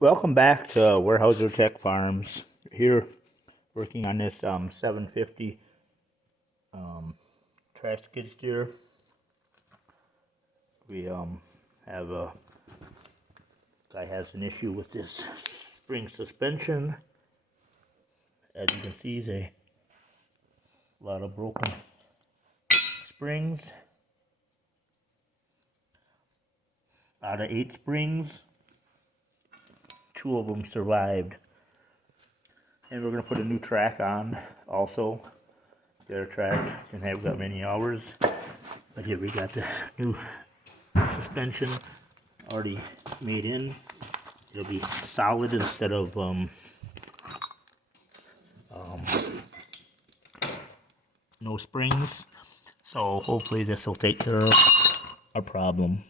Welcome back to Warehouser Tech Farms. Here working on this 750 trash skid steer. We have a guy has an issue with this spring suspension. As you can see, there's a lot of broken springs. Out of 8 springs, 2 of them survived. And we're going to put a new track on also. The other track didn't have that many hours. But here we got the new suspension already made in. It'll be solid instead of no springs. So hopefully this will take care of our problem.